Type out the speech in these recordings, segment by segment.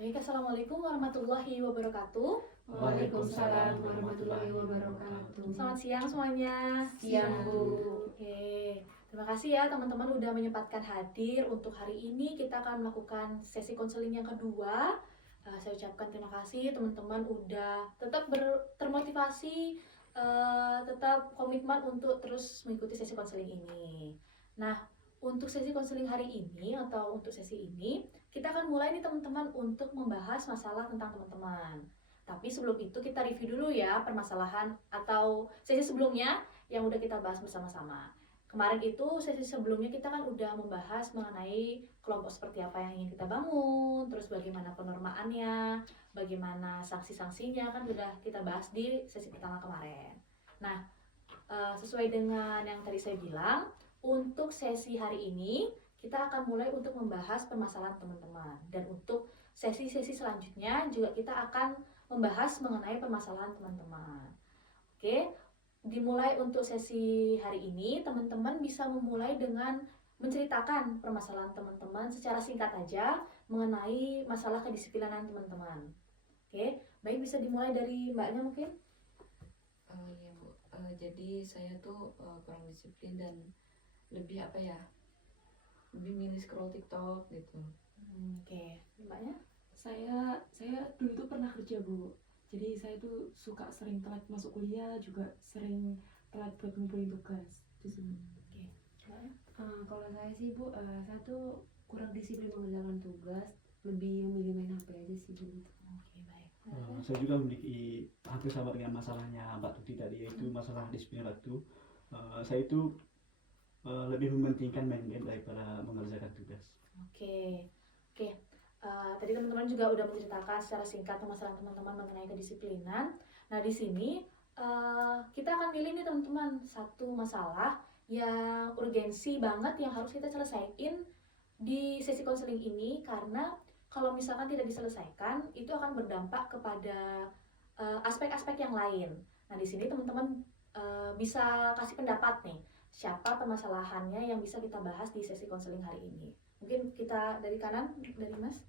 Baik, Assalamualaikum warahmatullahi wabarakatuh. Waalaikumsalam warahmatullahi wabarakatuh. Selamat siang semuanya. Siang, Bu. Oke, terima kasih ya teman-teman udah menyempatkan hadir. Untuk hari ini kita akan melakukan sesi konseling yang kedua. Saya ucapkan terima kasih teman-teman udah tetap termotivasi, tetap komitmen untuk terus mengikuti sesi konseling ini. Nah, untuk sesi konseling hari ini atau untuk sesi ini, kita akan mulai nih teman-teman untuk membahas masalah tentang teman-teman. Tapi sebelum itu kita review dulu ya permasalahan atau sesi sebelumnya yang udah kita bahas bersama-sama. Kemarin itu sesi sebelumnya kita kan udah membahas mengenai kelompok seperti apa yang ingin kita bangun, terus bagaimana penormaannya, bagaimana sanksi-sanksinya kan udah kita bahas di sesi pertama kemarin. Nah, sesuai dengan yang tadi saya bilang, untuk sesi hari ini kita akan mulai untuk membahas permasalahan teman-teman, dan untuk sesi-sesi selanjutnya juga kita akan membahas mengenai permasalahan teman-teman. Oke, dimulai untuk sesi hari ini, teman-teman bisa memulai dengan menceritakan permasalahan teman-teman secara singkat aja mengenai masalah kedisiplinan teman-teman. Oke, baik, bisa dimulai dari mbaknya mungkin. Iya, Bu. Jadi saya tuh kurang disiplin dan lebih lebih milih scroll TikTok gitu. Oke, mbaknya. Saya dulu tuh pernah kerja, Bu. Jadi saya tuh suka sering telat masuk kuliah, juga sering telat buat ngumpulin tugas di sini. Oke, mbaknya. Kalau saya sih, Bu, saya tuh kurang disiplin mengerjakan tugas, lebih memilih main HP aja sih, Bu. Oke, baik. Saya juga memiliki hampir sama dengan masalahnya Mbak Tuti tadi, yaitu masalah disiplin waktu. Saya itu lebih mementingkan main game daripada mengerjakan tugas. Oke, oke. Tadi teman-teman juga udah menceritakan secara singkat permasalahan teman-teman mengenai kedisiplinan. Nah, di sini kita akan pilih nih teman-teman satu masalah yang urgensi banget yang harus kita selesaiin di sesi konseling ini, karena kalau misalkan tidak diselesaikan itu akan berdampak kepada aspek-aspek yang lain. Nah, di sini teman-teman bisa kasih pendapat nih, siapa permasalahannya yang bisa kita bahas di sesi konseling hari ini. Mungkin kita dari kanan, dari Mas.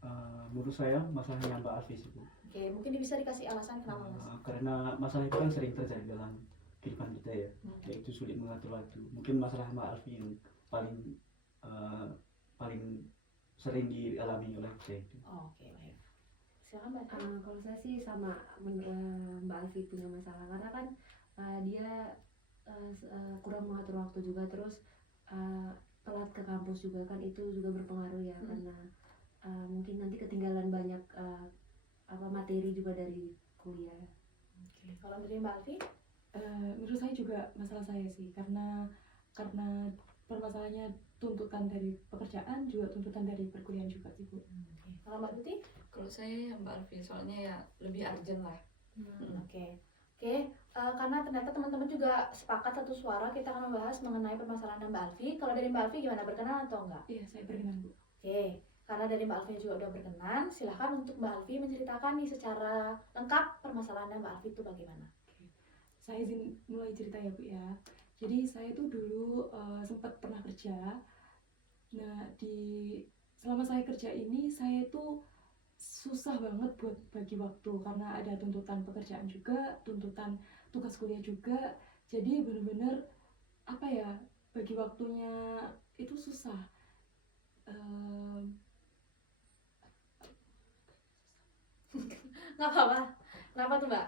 Menurut saya masalahnya Mbak Alfi sih, Bu. Oke, mungkin bisa dikasih alasan kenapa, Mas. Karena masalah itu kan sering terjadi dalam kehidupan kita ya, yaitu sulit mengatur waktu. Mungkin masalah Mbak Alfi yang paling paling sering dialami oleh saya itu. Oke, baik. Silakan Mbak. Kalau saya sih sama Mbak Alfi punya masalah, karena kan dia kurang mengatur waktu juga, terus telat ke kampus juga kan, itu juga berpengaruh ya, karena mungkin nanti ketinggalan banyak materi juga dari kuliah. Oke, kalau dari Mbak Alfi? Menurut saya juga masalah saya sih, karena permasalahannya tuntutan dari pekerjaan, juga tuntutan dari perkuliahan juga sih, Bu. Oke. Kalau Mbak Tuti? Kalau saya ya Mbak Alfi, soalnya ya lebih urgent lah. Oke. Karena ternyata teman-teman juga sepakat satu suara, kita akan membahas mengenai permasalahan Mbak Alfi. Kalau dari Mbak Alfi gimana, berkenan atau enggak? Iya, saya berkenan, Bu. Oke, karena dari Mbak Alfi juga udah berkenan, silahkan untuk Mbak Alfi menceritakan nih secara lengkap permasalahan Mbak Alfi itu bagaimana. Saya izin mulai cerita ya, Bu ya. Jadi saya tuh dulu sempat pernah kerja. Nah, selama saya kerja ini, saya tuh susah banget buat bagi waktu, karena ada tuntutan pekerjaan juga, tuntutan tugas kuliah juga. Jadi bener-bener bagi waktunya itu susah. Nggak apa-apa. Kenapa tuh Mbak?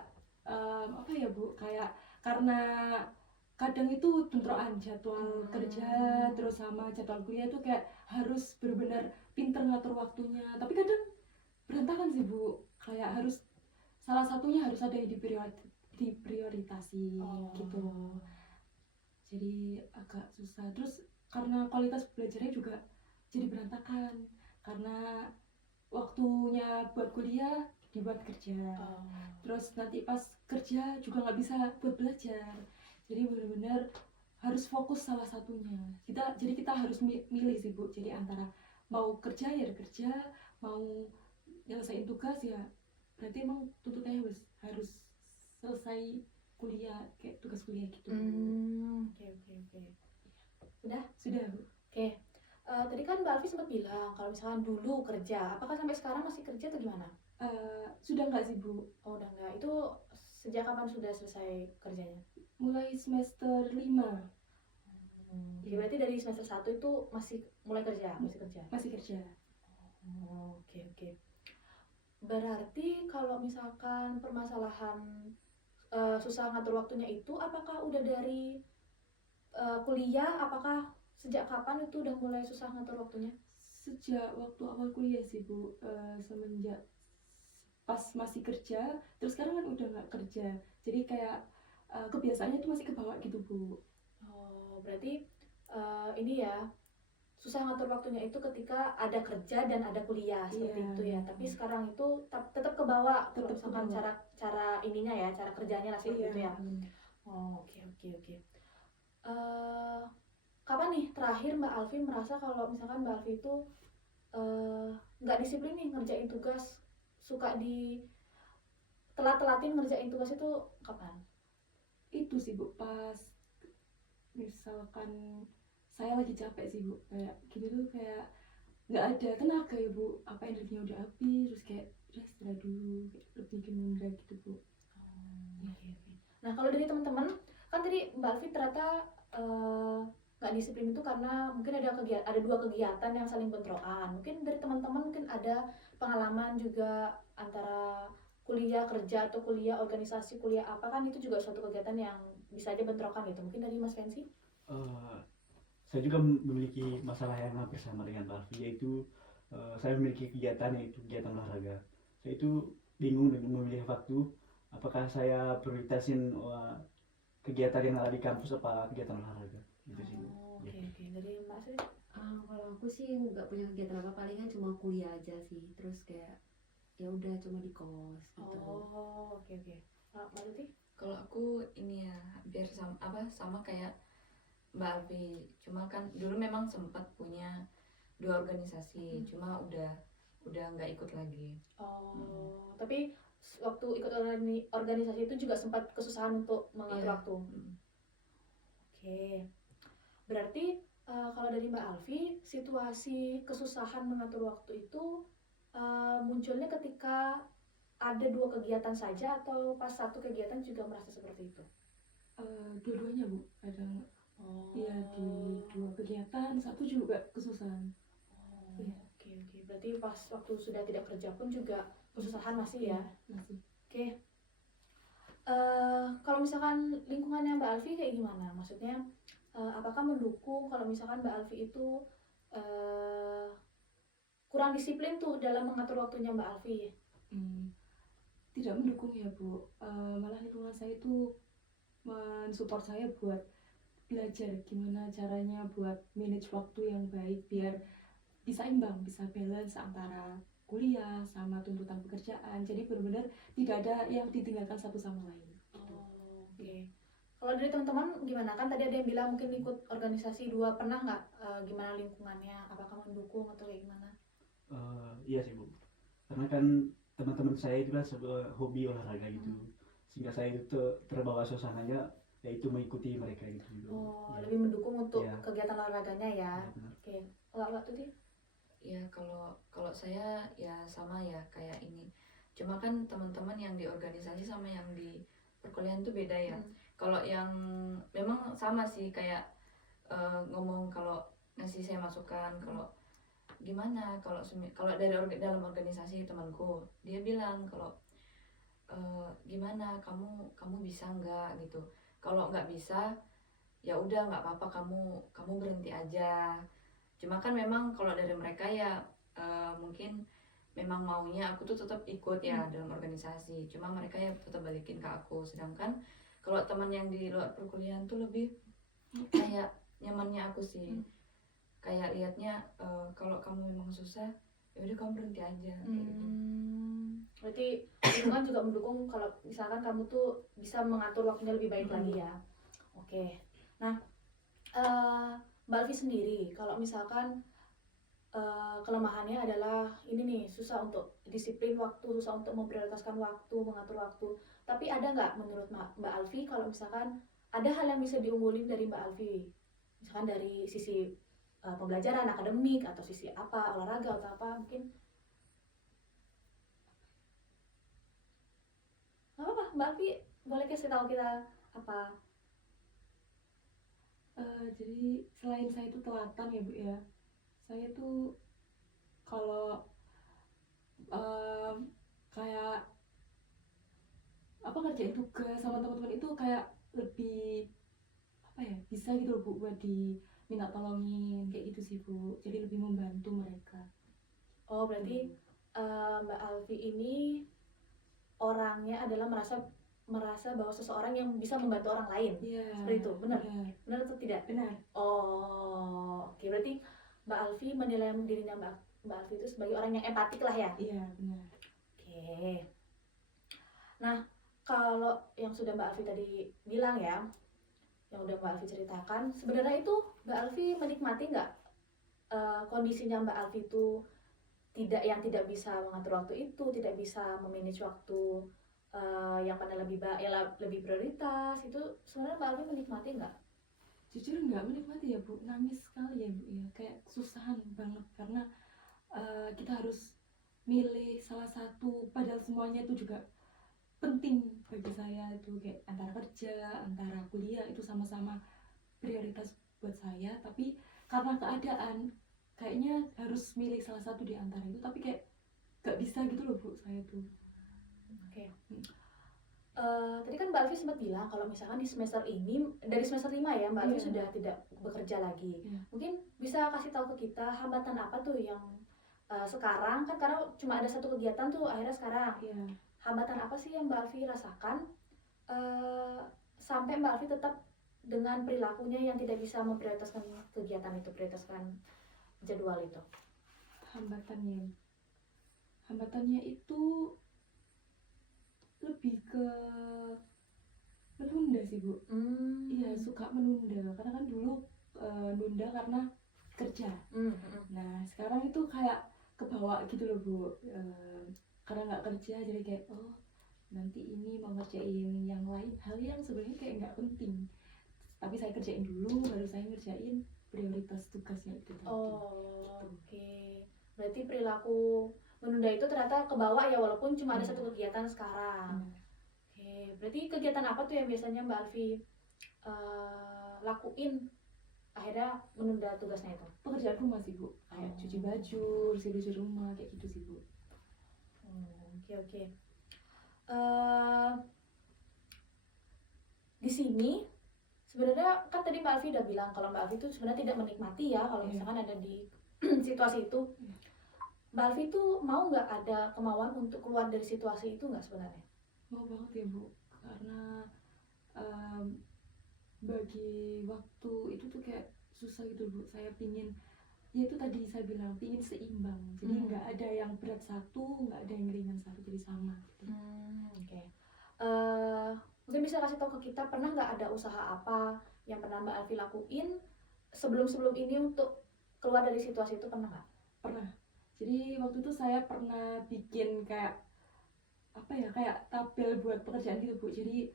Bu, kayak karena kadang itu bentrokan jadwal kerja terus sama jadwal kuliah tuh kayak harus benar-benar pinter ngatur waktunya, tapi kadang berantakan sih, Bu. Kayak harus salah satunya harus ada yang diprioritasi gitu. Jadi agak susah. Terus karena kualitas belajarnya juga jadi berantakan, karena waktunya buat kuliah dibuat kerja. Terus nanti pas kerja juga nggak bisa buat belajar. Jadi benar-benar harus fokus salah satunya. Jadi kita harus milih sih, Bu. Jadi antara mau kerja ya kerja, mau nyelesain tugas ya berarti emang tuntutannya harus selesai kuliah, kayak tugas kuliah gitu. Oke. Udah? Sudah, Bu. Oke. Tadi kan Mbak Alfi sempat bilang kalau misalkan dulu kerja, apakah sampai sekarang masih kerja atau gimana? Sudah nggak sih Bu? Oh udah enggak. Itu sejak kapan sudah selesai kerjanya? Mulai semester 5 Oke, berarti dari semester 1 itu masih mulai kerja, masih kerja. masih kerja. Oh, oke. Berarti kalau misalkan permasalahan susah ngatur waktunya itu, apakah udah dari kuliah? Apakah sejak kapan itu udah mulai susah ngatur waktunya? Sejak waktu awal kuliah sih Bu, semenjak pas masih kerja, terus sekarang kan udah nggak kerja, jadi kayak kebiasaannya itu masih kebawa gitu Bu. Oh, berarti ini ya susah ngatur waktunya itu ketika ada kerja dan ada kuliah seperti Iya. itu ya. Tapi sekarang itu tetap ke bawah kalau Tetap misalkan kebawa. cara ininya ya, cara kerjanya lah seperti itu ya. Iya. Oh, oke. Kapan nih terakhir Mbak Alfi merasa kalau misalkan Mbak Alfi itu nggak disiplin nih ngerjain tugas, suka di telat-telatin ngerjain tugas itu kapan? Itu sih Bu, pas misalkan saya lagi capek sih Bu, kayak gini tuh kayak nggak ada tenaga ya Bu, apa energinya udah habis, terus kayak udah istirahat dulu, kayak lebih menunda gitu Bu. Oke. Nah kalau dari teman-teman kan tadi Mbak Alfi ternyata nggak disiplin itu karena mungkin ada dua kegiatan yang saling bentrokan. Mungkin dari teman-teman mungkin ada pengalaman juga antara kuliah kerja atau kuliah organisasi kuliah apa kan itu juga suatu kegiatan yang bisa aja bentrokan gitu. Mungkin dari Mas Fancy? Saya juga memiliki masalah yang hampir sama dengan Pak Alfi, yaitu saya memiliki kegiatan, yaitu kegiatan olahraga. Saya itu bingung dengan memilih waktu, apakah saya prioritasin kegiatan yang ada di kampus apa kegiatan olahraga gitu sih. Oke. Dari Mbak Sri? Kalau aku sih nggak punya kegiatan apa, palingan cuma kuliah aja sih, terus kayak ya udah cuma di kos gitu. Oh, oke. Mbak Tuti? Kalau aku ini ya biar sama kayak Mbak Alfi, cuma kan dulu memang sempat punya 2 organisasi, cuma udah nggak ikut lagi. Tapi waktu ikut organisasi itu juga sempat kesusahan untuk mengatur Iya. waktu. Oke. Berarti kalau dari Mbak Alfi, situasi kesusahan mengatur waktu itu munculnya ketika ada 2 kegiatan saja atau pas satu kegiatan juga merasa seperti itu? Dua-duanya Bu, kadang iya di 2 kegiatan, satu juga kesusahan. Iya. Oke. Berarti pas waktu sudah tidak kerja pun juga kesusahan masih ya? Masih. Oke. Kalau misalkan lingkungannya Mbak Alfi kayak gimana? Maksudnya apakah mendukung kalau misalkan Mbak Alfi itu kurang disiplin tuh dalam mengatur waktunya Mbak Alfi? Tidak mendukung ya Bu, malah lingkungan saya itu mensupport saya buat belajar gimana caranya buat manage waktu yang baik biar bisa imbang, bisa balance antara kuliah sama tuntutan pekerjaan, jadi benar-benar tidak ada yang ditinggalkan satu sama lain. Oke. Kalau dari teman-teman gimana? Kan tadi ada yang bilang mungkin ikut organisasi 2, pernah nggak gimana lingkungannya? Apakah mendukung atau kayak gimana? Iya sih Bu, karena kan teman-teman saya itu kan sebuah hobi olahraga gitu, sehingga saya itu terbawa suasananya, yaitu mengikuti mereka gitu. Oh, Ya. lebih mendukung untuk Iya. kegiatan olahraganya ya. Ya, benar. Oke. Kalau tuh sih? Ya kalau saya ya sama ya kayak ini. Cuma kan teman-teman yang di organisasi sama yang di perkuliahan tuh beda ya. Kalau yang memang sama sih kayak ngomong kalau ngasih saya masukan kalau gimana kalau dari dalam organisasi temanku dia bilang kalau gimana kamu bisa nggak gitu. Kalau nggak bisa ya udah nggak apa-apa kamu berhenti aja. Cuma kan memang kalau dari mereka ya mungkin memang maunya aku tuh tetap ikut ya dalam organisasi. Cuma mereka ya tetap balikin ke aku. Sedangkan kalau teman yang di luar perkuliahan tuh lebih kayak nyamannya aku sih. Kayak liatnya kalau kamu memang susah ya udah kamu berhenti aja kayak gitu. Berarti lingkungan juga mendukung kalau misalkan kamu tuh bisa mengatur waktunya lebih baik lagi ya. Oke. Nah, Mbak Alfi sendiri kalau misalkan kelemahannya adalah ini nih, susah untuk disiplin waktu, susah untuk memprioritaskan waktu, mengatur waktu. Tapi ada nggak menurut Mbak Alfi kalau misalkan ada hal yang bisa diunggulin dari Mbak Alfi? Misalkan dari sisi pembelajaran akademik atau sisi apa olahraga atau apa mungkin. Nggak apa-apa, Mbak Alfi boleh kasih tahu kita apa? Jadi selain saya itu telatan ya Bu ya, saya tuh kalau kayak apa ngerjain tugas sama teman-teman itu kayak lebih apa ya, bisa gitu loh Bu buat diminta tolongin kayak gitu sih Bu, jadi lebih membantu mereka. Oh berarti Mbak Alfi ini orangnya adalah merasa bahwa seseorang yang bisa membantu orang lain. Iya. Seperti itu, benar? Benar. Benar atau tidak? Benar. Oh, oke. Berarti Mbak Alfi menilai dirinya Mbak Alfi itu sebagai orang yang empatik lah ya? Iya benar. Oke. Nah, kalau yang sudah Mbak Alfi tadi bilang ya, yang udah Mbak Alfi ceritakan, sebenarnya itu Mbak Alfi menikmati nggak kondisinya Mbak Alfi itu tidak bisa mengatur waktu itu, tidak bisa memanage waktu yang mana lebih prioritas, itu sebenarnya Mbak Alfi menikmati nggak? Jujur nggak menikmati ya Bu, nangis sekali ya Bu ya, kayak kesusahan banget karena kita harus milih salah satu, padahal semuanya itu juga penting bagi saya, itu kayak antara kerja, antara kuliah itu sama-sama prioritas buat saya, tapi karena keadaan kayaknya harus milih salah satu di antara itu, tapi kayak gak bisa gitu loh Bu saya tuh. Oke. Tadi kan Mbak Alfi sempat bilang kalau misalkan di semester ini, dari semester 5 ya Mbak Alfi Iya. sudah tidak bekerja lagi. Iya. Mungkin bisa kasih tahu ke kita hambatan apa tuh yang sekarang kan karena cuma ada satu kegiatan tuh akhirnya sekarang. Iya. Hambatan apa sih yang Mbak Alfi rasakan sampai Mbak Alfi tetap dengan perilakunya yang tidak bisa memprioritaskan kegiatan itu, prioritaskan jadwal itu? Hambatannya itu lebih ke menunda sih Bu. Iya, suka menunda karena kan dulu nunda karena kerja. Nah sekarang itu kayak kebawa gitu loh Bu, karena nggak kerja jadi kayak oh nanti ini mau ngerjain yang lain, hal yang sebenarnya kayak nggak penting, tapi saya kerjain dulu baru saya ngerjain prioritas tugasnya itu tadi. Oh, oke. Berarti perilaku menunda itu ternyata kebawa ya walaupun cuma ada Iya. satu kegiatan sekarang. Benar. Oke, berarti kegiatan apa tuh yang biasanya Mbak Alfi lakuin akhirnya menunda tugasnya itu? Pekerjaan rumah sih Bu, kayak Oh. cuci baju, bersih rumah kayak gitu sih Bu. Oke. Di sini sebenarnya kan tadi Mbak Alfi udah bilang kalau Mbak Alfi itu sebenarnya tidak menikmati ya kalau Iya. misalkan ada di situasi itu. Iya. Mbak Alfi itu mau nggak ada kemauan untuk keluar dari situasi itu nggak sebenarnya? Mau banget ya Bu, karena bagi waktu itu tuh kayak susah gitu Bu. Saya pingin, ya itu tadi saya bilang pingin seimbang, jadi nggak ada yang berat satu, nggak ada yang ringan satu, jadi sama gitu. Oke. Mungkin bisa kasih tahu ke kita pernah nggak ada usaha apa yang pernah Mbak Alfi lakuin sebelum ini untuk keluar dari situasi itu, pernah nggak? Pernah. Jadi waktu itu saya pernah bikin kayak apa ya, kayak tabel buat pekerjaan gitu Bu. Jadi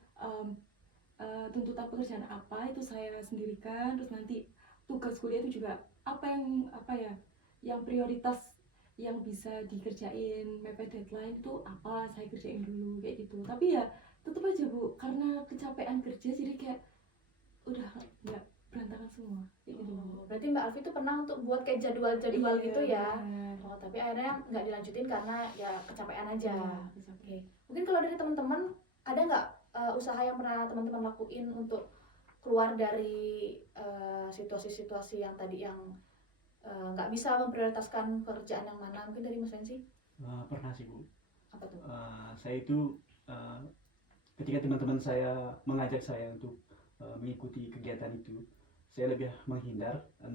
tuntutan pekerjaan apa itu saya sendirikan, terus nanti tugas kuliah itu juga apa ya yang prioritas yang bisa dikerjain, mepet deadline itu apa saya kerjain dulu kayak gitu. Tapi ya tetap aja Bu, karena kecapean kerja jadi kayak udah nggak, berantakan semua kayak gitu Bu. Oh, berarti Mbak Alfi itu pernah untuk buat kayak jadwal-jadwal Iya, gitu ya? benar. Oh, tapi akhirnya nggak dilanjutin karena ya kecapean aja. Iya, Oke. kecapean. Mungkin kalau dari teman-teman ada nggak usaha yang pernah teman-teman lakuin untuk keluar dari situasi-situasi yang tadi yang nggak bisa memprioritaskan pekerjaan yang mana? Mungkin dari Mas Rensi? Pernah sih Bu. Apa tuh? Saya itu ketika teman-teman saya mengajak saya untuk mengikuti kegiatan itu, saya lebih menghindar dan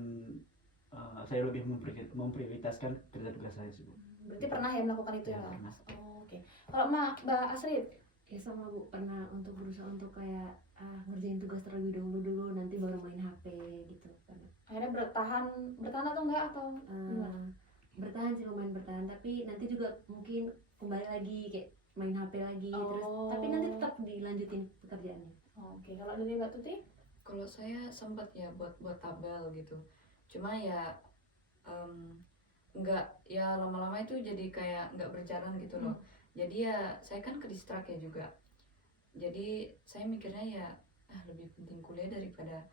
saya lebih memprioritaskan kerja tugas saya sih Bu. Berarti pernah ya melakukan itu Ya, ya? pernah. Oh, oke. Kalau Mbak Asrid? Ya sama Bu, pernah untuk berusaha untuk kayak ngerjain tugas terlebih dulu nanti baru main HP gitu. Pernah. Akhirnya bertahan atau enggak atau gimana? Bertahan sih, lumayan bertahan, tapi nanti juga mungkin kembali lagi kayak main HP lagi terus, tapi nanti tetap dilanjutin pekerjaannya. Oke, kalau dari Mbak Tuti? Kalau saya sempat ya buat tabel gitu. cuma ya nggak, ya lama-lama itu jadi kayak nggak berjalan gitu loh. Jadi ya saya kan ke distrak ya juga, jadi saya mikirnya ya lebih penting kuliah daripada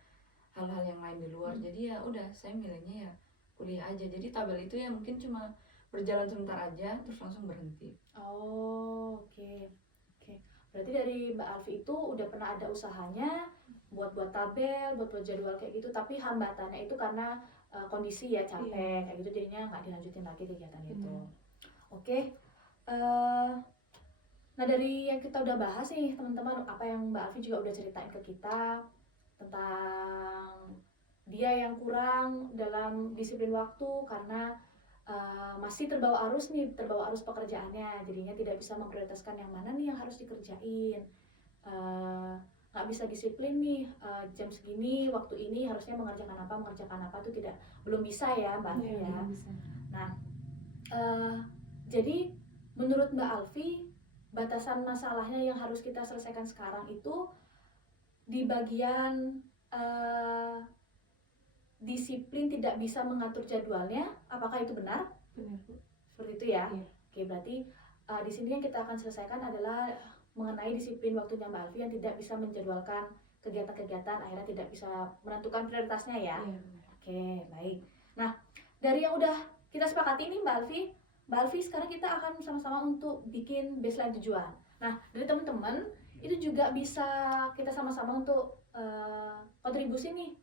hal-hal yang lain di luar. Jadi ya udah saya milihnya ya kuliah aja. Jadi tabel itu ya mungkin cuma berjalan sebentar aja terus langsung berhenti. Oh, oke. Oke. Berarti dari Mbak Alfi itu udah pernah ada usahanya buat tabel, buat jadwal kayak gitu, tapi hambatannya itu karena kondisi ya capek kayak gitu, jadinya nggak dilanjutin lagi kegiatan itu. Oke. Nah, dari yang kita udah bahas nih teman-teman, apa yang Mbak Alfi juga udah ceritain ke kita tentang dia yang kurang dalam disiplin waktu karena masih terbawa arus pekerjaannya, jadinya tidak bisa memprioritaskan yang mana nih yang harus dikerjain, nggak bisa disiplin nih, jam segini waktu ini harusnya mengerjakan apa tuh belum bisa ya Mbak Alfi ya. Nah, jadi menurut Mbak Alfi batasan masalahnya yang harus kita selesaikan sekarang itu di bagian disiplin tidak bisa mengatur jadwalnya, apakah itu benar? Benar, Bu. Seperti itu ya? Iya. Oke, berarti di sini yang kita akan selesaikan adalah mengenai disiplin waktunya Mbak Alfi yang tidak bisa menjadwalkan kegiatan-kegiatan, akhirnya tidak bisa menentukan prioritasnya ya? Iya, benar. Oke, baik. Nah, dari yang udah kita sepakati ini Mbak Alfi sekarang kita akan sama-sama untuk bikin baseline tujuan. Nah, dari teman-teman itu juga bisa kita sama-sama untuk kontribusi nih,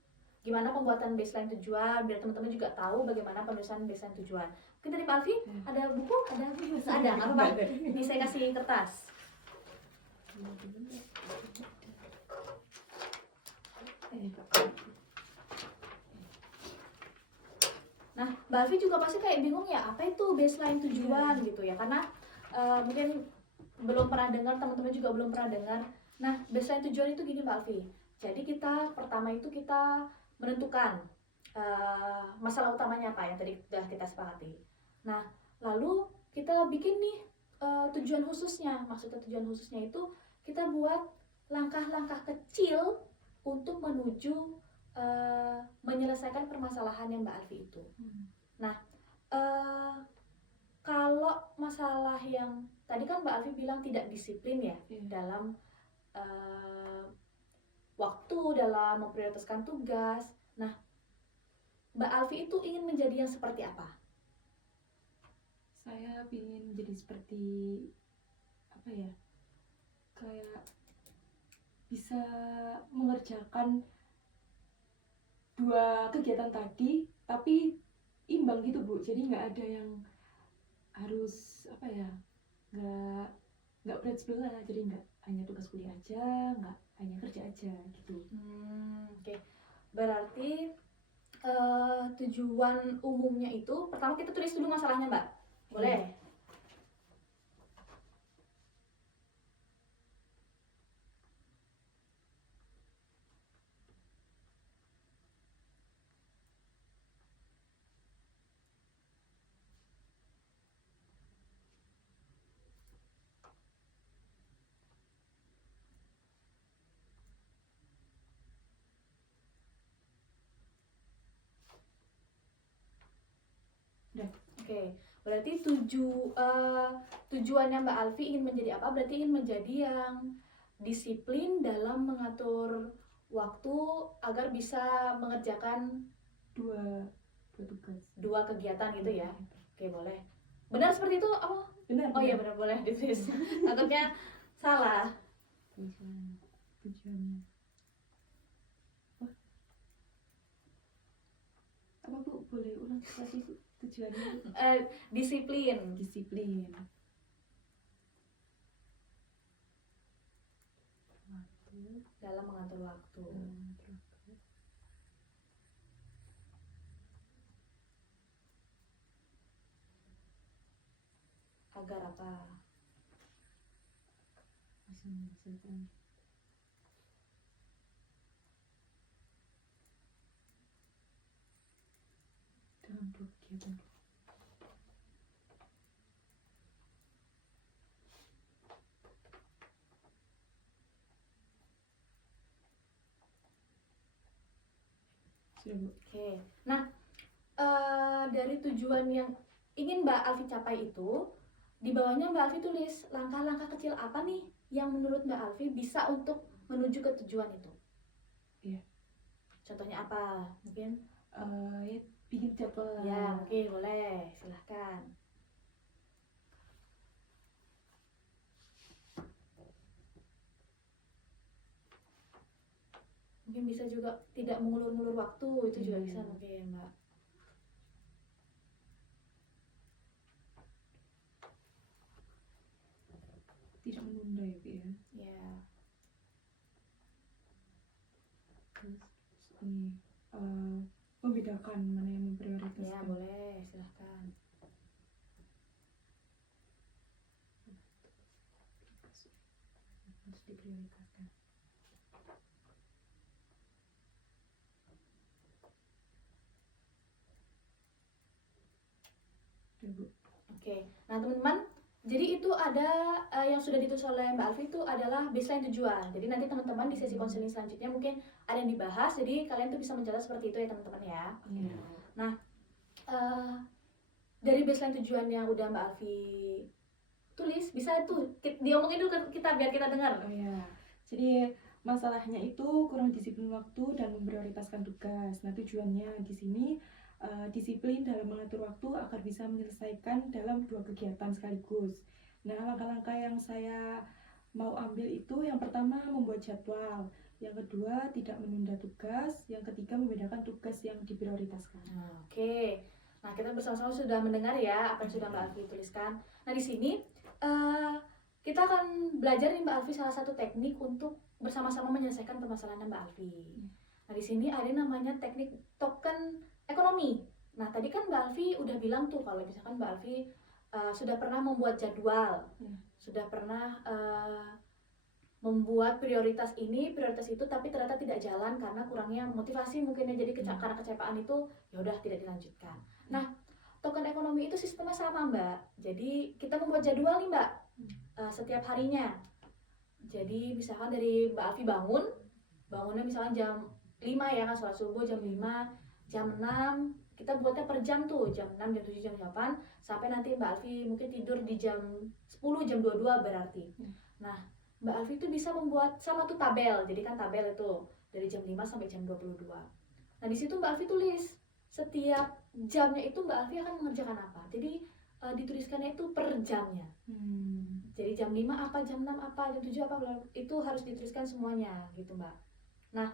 gimana pembuatan baseline tujuan, biar teman-teman juga tahu bagaimana penulisan baseline tujuan. Mungkin dari Mbak Alfi ada buku, ada nggak apa-apa. Ini saya kasih kertas. Nah, Mbak Alfi juga pasti kayak bingung ya, apa itu baseline tujuan gitu ya, karena mungkin belum pernah dengar, teman-teman juga belum pernah dengar. Nah, baseline tujuan itu gini Mbak Alfi, jadi pertama itu kita menentukan masalah utamanya apa yang tadi sudah kita sepakati. Nah, lalu kita bikin nih tujuan khususnya. Maksudnya tujuan khususnya itu kita buat langkah-langkah kecil untuk menuju menyelesaikan permasalahan yang Mbak Alfi itu. Nah, kalau masalah yang tadi kan Mbak Alfi bilang tidak disiplin ya dalam waktu, dalam memprioritaskan tugas. Nah, Mbak Alfi itu ingin menjadi yang seperti apa? Saya ingin jadi seperti apa ya, kayak bisa mengerjakan dua kegiatan tadi tapi imbang gitu Bu, jadi nggak ada yang harus apa ya, nggak berat sebelah, jadi nggak hanya tugas kuliah aja, nggak hanya kerja aja gitu. Oke. Berarti tujuan umumnya itu pertama kita tulis dulu masalahnya Mbak, boleh? Oke, berarti tujuannya Mbak Alfi ingin menjadi apa? Berarti ingin menjadi yang disiplin dalam mengatur waktu agar bisa mengerjakan dua kegiatan gitu ya. Oke, boleh. Benar seperti itu apa? Benar. Oh iya benar, boleh ditulis. Takutnya salah. Tujuannya apa Bu? Boleh ulang lagi Bu? Tujuannya Disiplin. Dalam mengatur waktu. Agar apa? Dalam dua kegiatan. Oke. Nah, dari tujuan yang ingin Mbak Alfi capai itu, di bawahnya Mbak Alfi tulis langkah-langkah kecil apa nih yang menurut Mbak Alfi bisa untuk menuju ke tujuan itu. Iya. Contohnya apa? Mungkin? Ya, bikin jadwal. Ya, oke, boleh. Silahkan. Mungkin bisa juga tidak mengulur-ngulur waktu, itu juga bisa mungkin, Mbak. Tidak menunda ya, Bu, ya. Ya. Terus ini membedakan mana yang Ya, memprioritaskan. boleh, silahkan. Harus diprioritaskan. Ya, Bu. Oke, nah teman-teman, jadi itu ada yang sudah ditulis oleh Mbak Alfi itu adalah baseline tujuan. Jadi nanti teman-teman di sesi konseling selanjutnya mungkin ada yang dibahas, jadi kalian tuh bisa mencatat seperti itu ya teman-teman ya. Iya. Dari baseline tujuan yang udah Mbak Alfi tulis, bisa tuh diomongin dulu ke kita biar kita dengar. Oh ya, jadi masalahnya itu kurang disiplin waktu dan memprioritaskan tugas. Nah, tujuannya di sini disiplin dalam mengatur waktu agar bisa menyelesaikan dalam 2 kegiatan sekaligus. Nah, langkah-langkah yang saya mau ambil itu yang pertama membuat jadwal, yang kedua tidak menunda tugas, yang ketiga membedakan tugas yang diprioritaskan. Nah, oke. Nah, kita bersama-sama sudah mendengar ya apa yang sudah Mbak Alfi tuliskan. Nah, di sini kita akan belajar nih Mbak Alfi salah satu teknik untuk bersama-sama menyelesaikan permasalahan Mbak Alfi. Nah, di sini ada namanya teknik token ekonomi. Nah, tadi kan Mbak Alfi udah bilang tuh kalau misalkan Mbak Alfi sudah pernah membuat jadwal, sudah pernah membuat prioritas ini, prioritas itu, tapi ternyata tidak jalan karena kurangnya motivasi mungkin ya. Jadi karena kecapaan itu ya udah tidak dilanjutkan. Nah, token ekonomi itu sistemnya sama Mbak. Jadi kita membuat jadwal nih Mbak setiap harinya. Jadi misalkan dari Mbak Alfi bangunnya misalkan jam 5 ya kan, sholat subuh jam 5, jam 6 kita buatnya per jam tuh, jam 6, jam 7, jam 8 sampai nanti Mbak Alfi mungkin tidur di jam 10, jam 22 berarti. Nah, Mbak Alfi itu bisa membuat sama tuh tabel. Jadi kan tabel itu dari jam 5 sampai jam 22. Nah, di situ Mbak Alfi tulis setiap jamnya itu Mbak Alfi akan mengerjakan apa. Jadi dituliskannya itu per jamnya. Jadi jam 5 apa, jam 6 apa, jam 7 apa, itu harus dituliskan semuanya gitu Mbak. Nah,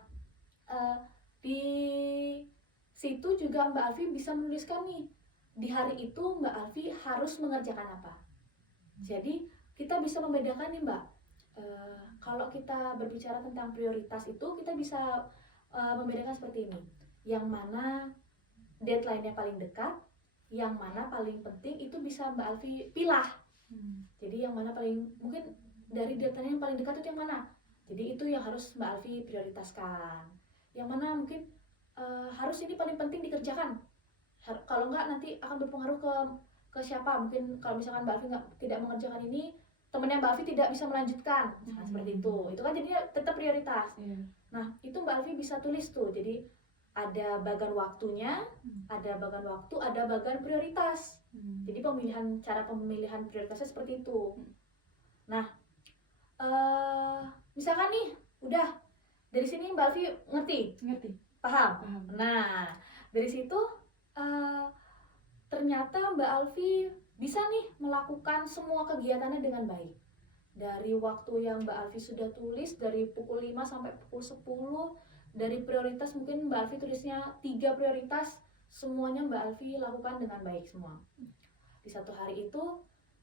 di situ juga Mbak Alfi bisa menuliskan nih di hari itu Mbak Alfi harus mengerjakan apa. Jadi kita bisa membedakan nih Mbak. Kalau kita berbicara tentang prioritas itu kita bisa membedakan seperti ini. Yang mana deadline-nya paling dekat, yang mana paling penting itu bisa Mbak Alfi pilah. Jadi yang mana paling mungkin dari deadline yang paling dekat itu yang mana? Jadi itu yang harus Mbak Alfi prioritaskan. Yang mana mungkin harus ini paling penting dikerjakan. Kalau enggak nanti akan berpengaruh ke siapa? Mungkin kalau misalkan Mbak Alfi tidak mengerjakan ini, temennya Mbak Alfi tidak bisa melanjutkan. Nah, seperti itu. Itu kan jadinya tetap prioritas. Nah, itu Mbak Alfi bisa tulis tuh. Jadi ada bagian waktunya, ada bagian waktu, ada bagian prioritas. Jadi cara pemilihan prioritasnya seperti itu. Nah, misalkan nih, udah dari sini Mbak Alfi ngerti, paham. Nah, dari situ ternyata Mbak Alfi bisa nih melakukan semua kegiatannya dengan baik. Dari waktu yang Mbak Alfi sudah tulis dari pukul 5 sampai pukul 10. Dari prioritas mungkin Mbak Alfi tulisnya 3 prioritas, semuanya Mbak Alfi lakukan dengan baik semua. Di satu hari itu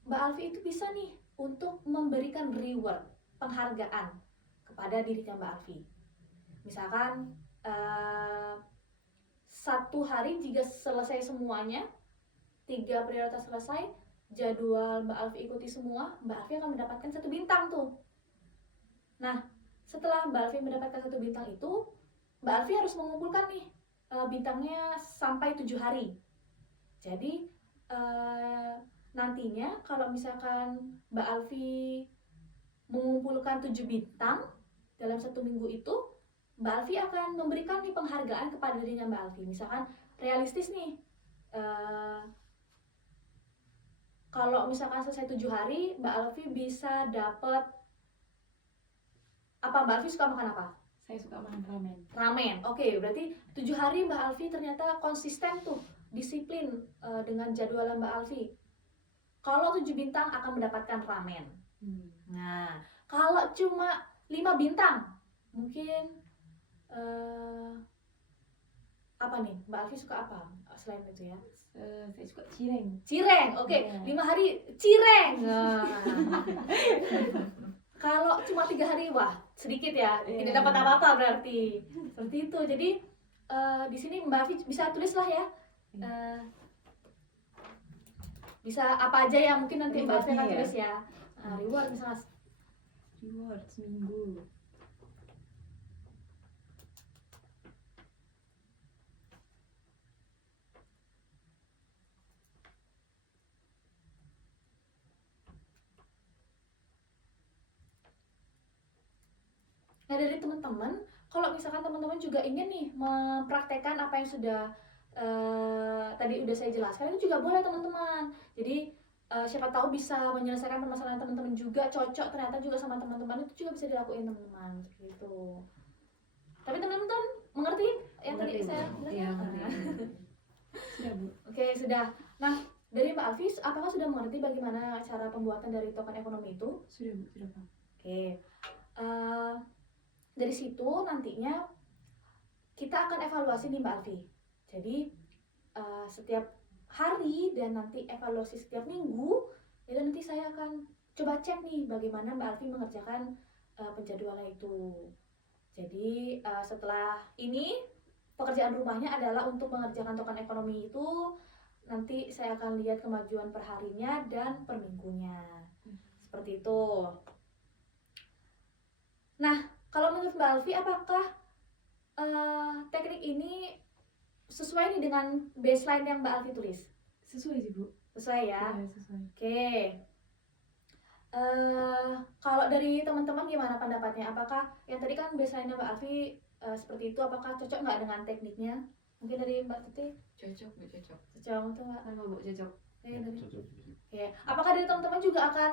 Mbak Alfi itu bisa nih untuk memberikan reward, penghargaan kepada dirinya Mbak Alfi. Misalkan satu hari jika selesai semuanya, 3 prioritas selesai, jadwal Mbak Alfi ikuti semua, Mbak Alfi akan mendapatkan 1 bintang tuh. Nah, setelah Mbak Alfi mendapatkan 1 bintang itu, Mbak Alfi harus mengumpulkan nih bintangnya sampai 7 hari. Jadi nantinya kalau misalkan Mbak Alfi mengumpulkan 7 bintang dalam 1 minggu itu, Mbak Alfi akan memberikan nih penghargaan kepada dirinya Mbak Alfi. Misalkan realistis nih, kalau misalkan selesai 7 hari, Mbak Alfi bisa dapat apa? Mbak Alfi suka makan apa? Saya suka makan ramen. Ramen. Oke, berarti 7 hari Mbak Alfi ternyata konsisten tuh, disiplin dengan jadwal Mbak Alfi. Kalau 7 bintang akan mendapatkan ramen. Nah, kalau cuma 5 bintang, mungkin apa nih? Mbak Alfi suka apa selain itu ya? Saya suka cireng. Cireng, oke. Iya. 5 hari cireng. Nah. Kalau cuma 3 hari, wah sedikit ya, tidak Iya. dapat apa-apa berarti. Seperti itu. Jadi di sini Mbak Alfi bisa tulis lah ya. Bisa apa aja yang mungkin nanti Mbak Alfi akan Reward-nya ya? tulis ya. Reward misalnya. Reward seminggu. Nah dari teman-teman, kalau misalkan teman-teman juga ingin nih mempraktekkan apa yang sudah tadi udah saya jelaskan, itu juga boleh teman-teman. Jadi siapa tahu bisa menyelesaikan permasalahan teman-teman juga, cocok ternyata juga sama teman-teman, itu juga bisa dilakuin teman-teman seperti itu. Tapi teman-teman mengerti yang tadi Mengerti, saya Bu. jelaskan? Iya, mengerti. Sudah, Bu. Oke, sudah. Nah, dari Mbak Alfi, apakah sudah mengerti bagaimana cara pembuatan dari token ekonomi itu? Sudah, Bu. Sudah, Pak. Oke. Dari situ nantinya kita akan evaluasi nih Mbak Alfi. Jadi setiap hari dan nanti evaluasi setiap minggu, itu nanti saya akan coba cek nih bagaimana Mbak Alfi mengerjakan penjadwalan itu. Jadi setelah ini pekerjaan rumahnya adalah untuk mengerjakan token ekonomi itu. Nanti saya akan lihat kemajuan per harinya dan per minggunya. Seperti itu. Nah, kalau menurut Mbak Alfi, apakah teknik ini sesuai nih dengan baseline yang Mbak Alfi tulis? Sesuai sih, Bu. Sesuai ya? Iya, sesuai. Oke. Kalau dari teman-teman gimana pendapatnya? Apakah yang tadi kan baseline-nya Mbak Alfi seperti itu, apakah cocok nggak dengan tekniknya? Mungkin dari Mbak Tuti? Cocok, Bu, cocok. Cocok tuh Mbak? Apa Bu cocok? Dari. Cocok. Ya. Apakah dari teman-teman juga akan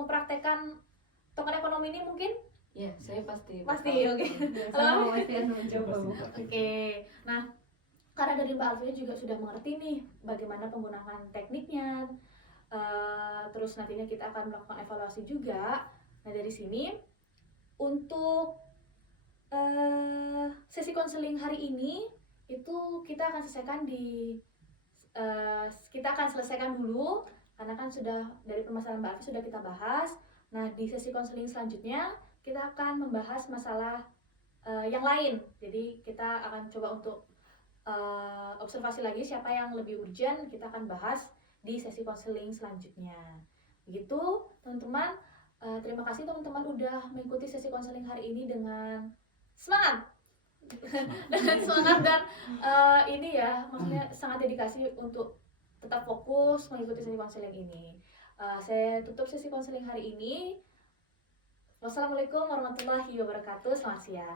mempraktekkan token ekonomi ini mungkin? Ya, saya pasti. Pasti, bakal- oke. Ya, sama pasti akan mencoba Bu. Oke, nah karena dari Mbak Alfi juga sudah mengerti nih bagaimana penggunaan tekniknya, terus nantinya kita akan melakukan evaluasi juga. Nah dari sini untuk sesi konseling hari ini itu kita akan selesaikan dulu karena kan sudah dari permasalahan Mbak Alfi sudah kita bahas. Nah di sesi konseling selanjutnya kita akan membahas masalah yang lain. Jadi kita akan coba untuk observasi lagi siapa yang lebih urgent, kita akan bahas di sesi konseling selanjutnya. Begitu teman-teman. Terima kasih teman-teman udah mengikuti sesi konseling hari ini dengan semangat. Dengan semangat dan ini ya, maksudnya sangat dedikasi untuk tetap fokus mengikuti sesi konseling ini. Saya tutup sesi konseling hari ini. Wassalamualaikum warahmatullahi wabarakatuh. Selamat siang.